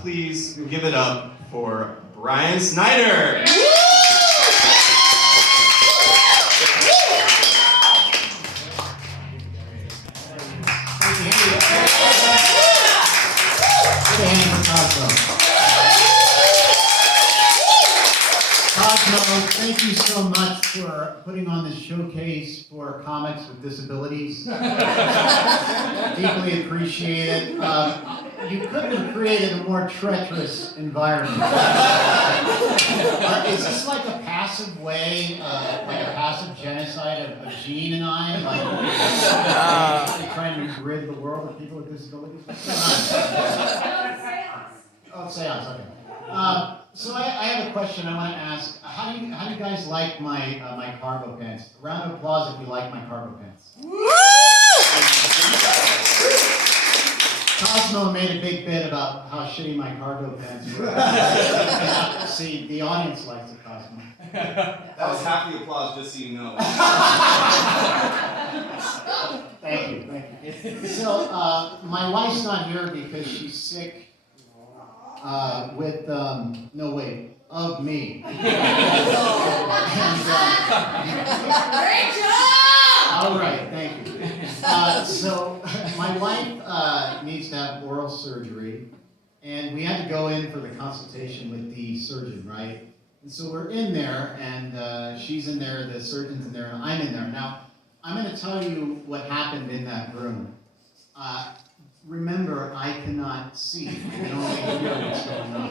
Please give it up for Brian Snyder. Cosmo, thank you so much for putting on this showcase for comics with disabilities. Deeply appreciate it. You couldn't have created a more treacherous environment. Is this like a passive way, like a passive genocide of Gene and I? Like trying to rid the world of people with disabilities? Oh, seance, okay. So I have a question I want to ask. How do you guys like my my cargo pants? A round of applause if you like my cargo pants. Cosmo made a big bit about how shitty my cargo pants were. See, the audience likes it, Cosmo. That was half the applause, just so you know. Thank you. So my wife's not here because she's sick. Of me. And, Great job! all right, thank you. So my wife needs to have oral surgery, and we had to go in for the consultation with the surgeon, right? And so we're in there, and she's in there, the surgeon's in there, and I'm in there. Now, I'm going to tell you what happened in that room. Remember, I cannot see. I can only hear what's going on.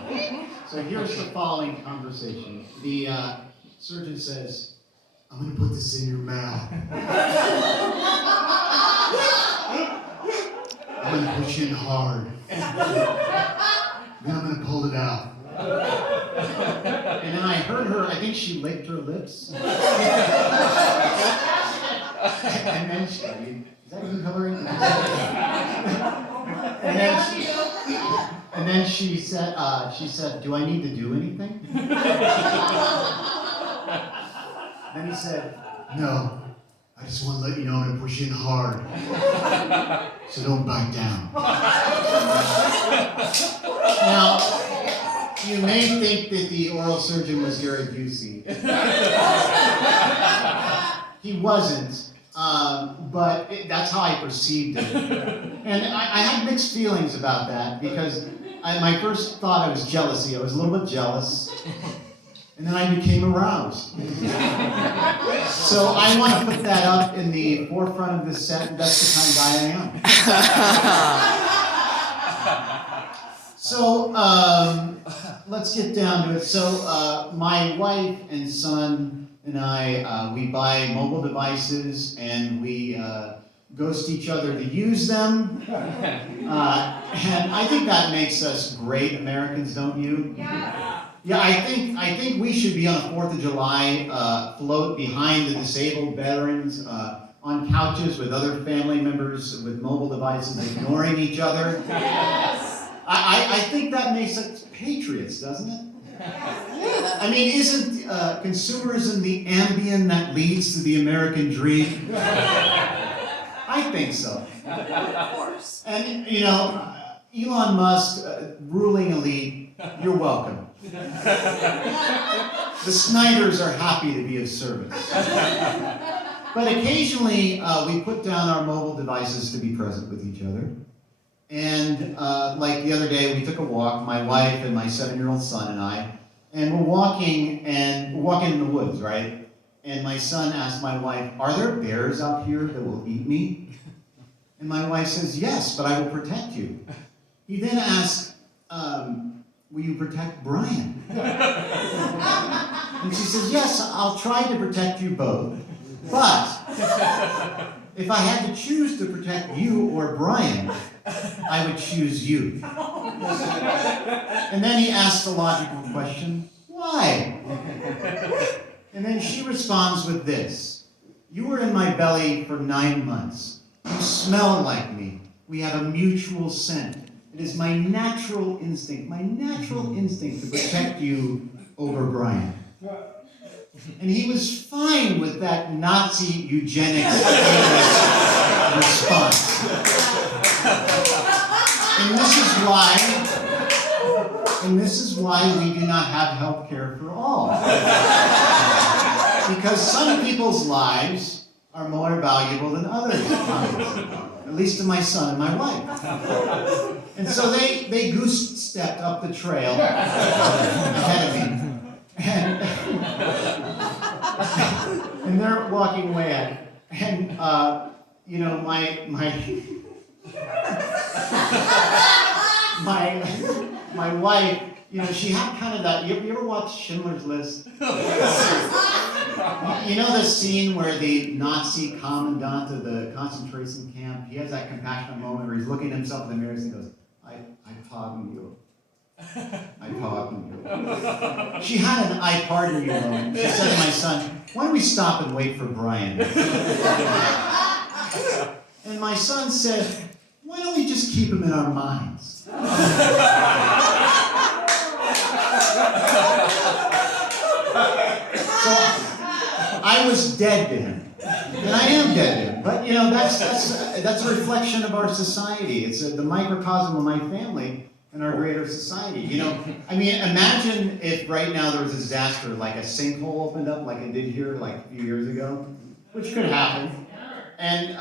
So here's the following conversation. The surgeon says, I'm going to put this in your mouth. I'm going to push in hard. Then I'm going to pull it out. And then I heard her, I think she licked her lips. And then she, is that you coloring? And then she said, do I need to do anything? Then he said, no, I just want to let you know I'm going to push in hard. So don't back down. Now, you may think that the oral surgeon was Gary Busey. He wasn't. But that's how I perceived it. And I had mixed feelings about that because my first thought I was jealousy. I was a little bit jealous. And then I became aroused. So I want to put that up in the forefront of this set, and that's the kind of guy I am. So let's get down to it. So my wife and son and I, we buy mobile devices and we ghost each other to use them. And I think that makes us great Americans, don't you? Yeah, I think we should be on a 4th of July float behind the disabled veterans on couches with other family members with mobile devices ignoring each other. Yes. I think that makes us patriots, doesn't it? I mean, isn't consumerism the ambient that leads to the American dream? I think so. Of course. And, you know, Elon Musk, ruling elite, you're welcome. The Snyders are happy to be of service. But occasionally, we put down our mobile devices to be present with each other. And like the other day, we took a walk, my wife and my 7-year-old son and I, and we're walking in the woods, right? And my son asked my wife, are there bears out here that will eat me? And my wife says, yes, but I will protect you. He then asked, will you protect Brian? And she says, yes, I'll try to protect you both. But if I had to choose to protect you or Brian, I would choose you. And then he asked the logical question, why? And then she responds with this, you were in my belly for 9 months. You smell like me. We have a mutual scent. It is my natural instinct to protect you over Brian. And he was fine with that Nazi eugenics response. And this is why And this is why we do not have health care for all. Because some people's lives are more valuable than others. At least to my son and my wife. And so they goose-stepped up the trail ahead of me. And they're walking away at it. And, you know, my wife, you know, she had kind of that, you ever watch Schindler's List? You know the scene where the Nazi commandant of the concentration camp, he has that compassionate moment where he's looking at himself in the mirror and he goes, I pardon you. I pardon you. She had an I pardon you moment. She said to my son, why don't we stop and wait for Brian? And my son said, why don't we just keep him in our minds? So I was dead to him. And I am dead to him. But you know, that's a reflection of our society. It's the microcosm of my family and our greater society. You know, I mean, imagine if right now there was a disaster, like a sinkhole opened up like it did here like a few years ago, which could happen. And,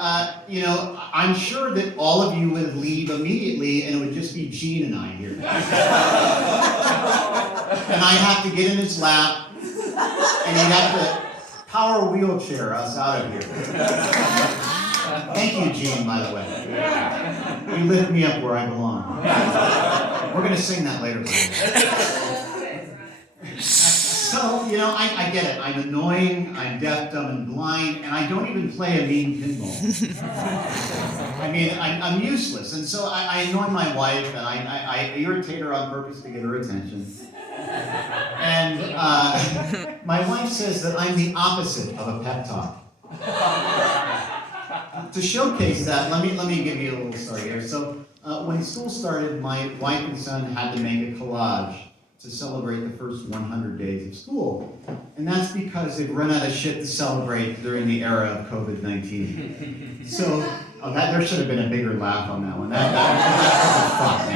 you know, I'm sure that all of you would leave immediately and it would just be Gene and I here. And I'd have to get in his lap and he'd have to power wheelchair us out of here. Thank you, Gene, by the way. You lift me up where I belong. We're going to sing that later. So, you know, I get it. I'm annoying, I'm deaf, dumb, and blind, and I don't even play a mean pinball. I mean, I'm useless. And so I annoy my wife, and I irritate her on purpose to get her attention. And my wife says that I'm the opposite of a pep talk. To showcase that, let me give you a little story here. So when school started, my wife and son had to make a collage to celebrate the first 100 days of school. And that's because they've run out of shit to celebrate during the era of COVID-19. So, there should have been a bigger laugh on that one. That was fuck,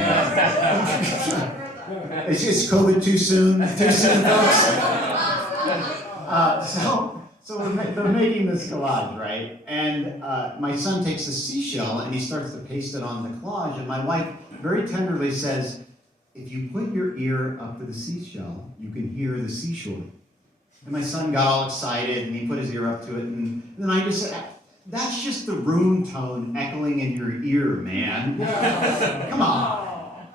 man. Is COVID too soon? Too soon, folks? So they're making this collage, right? And my son takes a seashell and he starts to paste it on the collage. And my wife very tenderly says, if you put your ear up to the seashell, you can hear the seashore. And my son got all excited and he put his ear up to it. And then I just said, that's just the room tone echoing in your ear, man. Come on.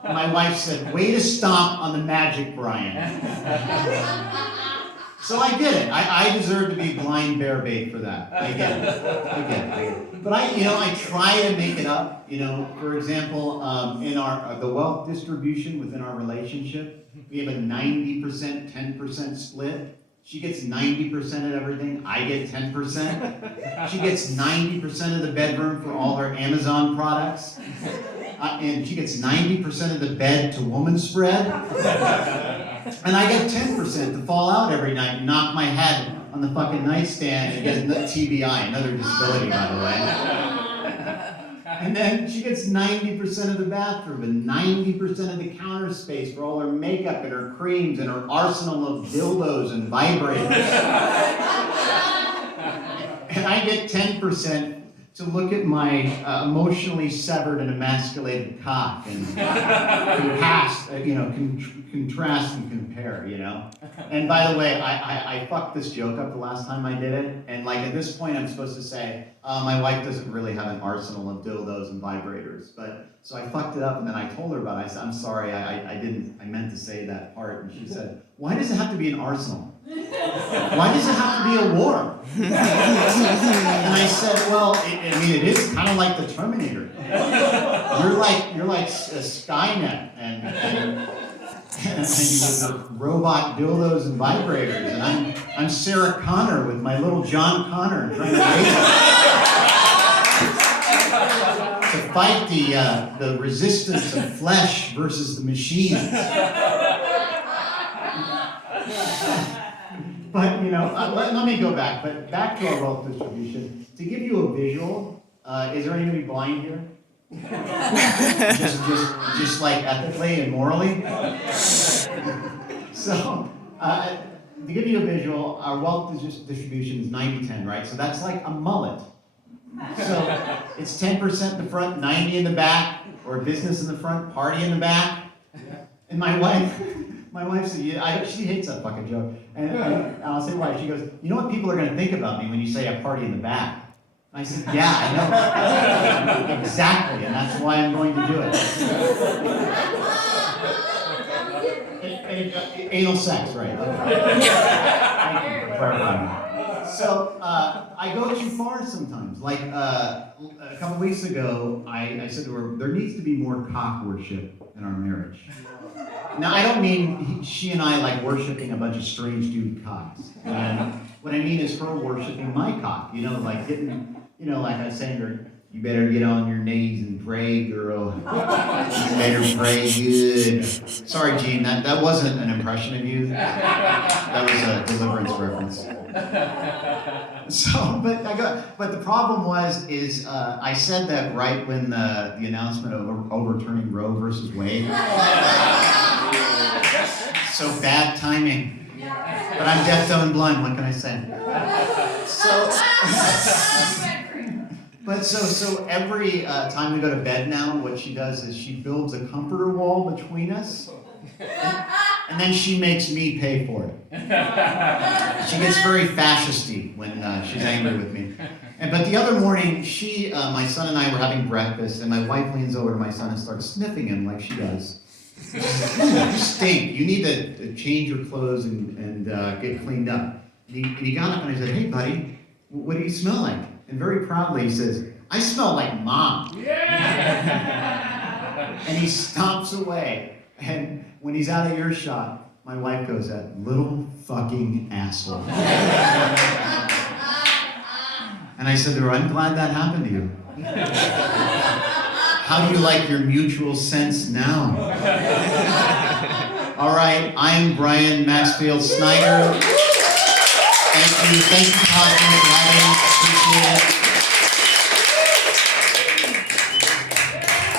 And my wife said, way to stomp on the magic, Brian. So I did it. I deserve to be blind bear bait for that. I get it. But I try to make it up. You know, for example, in the wealth distribution within our relationship, we have a 90%, 10% split. She gets 90% of everything. I get 10%. She gets 90% of the bedroom for all her Amazon products. And she gets 90% of the bed to woman spread. And I get 10% to fall out every night and knock my head on the fucking nightstand and get TBI, another disability, by the way. And then she gets 90% of the bathroom and 90% of the counter space for all her makeup and her creams and her arsenal of dildos and vibrators. And I get 10% to look at my emotionally severed and emasculated cock and contrast and compare, you know. And by the way, I fucked this joke up the last time I did it, and like at this point I'm supposed to say, my wife doesn't really have an arsenal of dildos and vibrators, but so I fucked it up and then I told her about it. I said, I'm sorry, I meant to say that part, and she said, why does it have to be an arsenal? Why does it have to be a war? And I said, well, it is kind of like the Terminator. You're like Skynet and you with the robot dildos and vibrators, and I'm Sarah Connor with my little John Connor trying to fight the resistance of flesh versus the machines. But, you know, let me go back. But back to our wealth distribution. To give you a visual, is there anybody blind here? just like ethically and morally. So, to give you a visual, our wealth distribution is 90-10, right? So that's like a mullet. So it's 10% in the front, 90 in the back, or business in the front, party in the back. And my wife said, yeah, she hates that fucking joke. And I'll say why. She goes, you know what people are going to think about me when you say a party in the back? And I said, yeah, I know. Exactly, and that's why I'm going to do it. Anal sex, right? Thank you for clarifying. So I go too far sometimes. Like a couple weeks ago, I said to her, there needs to be more cock worship in our marriage. Now, I don't mean she and I like worshiping a bunch of strange dude cocks. And what I mean is her worshiping my cock. You know, like getting, like I was saying to her, you better get on your knees and pray, girl. You better pray good. Sorry, Gene, that wasn't an impression of you. That was a Deliverance reference. So, but the problem is I said that right when the announcement of overturning Roe versus Wade. So bad timing. But I'm deaf, dumb, and blind. What can I say? So every time we go to bed now, what she does is she builds a comforter wall between us, and then she makes me pay for it. She gets very fascisty when she's angry with me. But the other morning, my son and I were having breakfast, and my wife leans over to my son and starts sniffing him like she does. You stink. You need to change your clothes and get cleaned up. And he got up and I said, hey, buddy, what do you smell like? And very proudly he says, I smell like Mom. Yeah! And he stomps away. And when he's out of earshot, my wife goes, that little fucking asshole. And I said to her, I'm glad that happened to you. How do you like your mutual sense now? All right, I'm Brian Maxfield Snyder. Thank you, Cosmo, for having me. Appreciate it.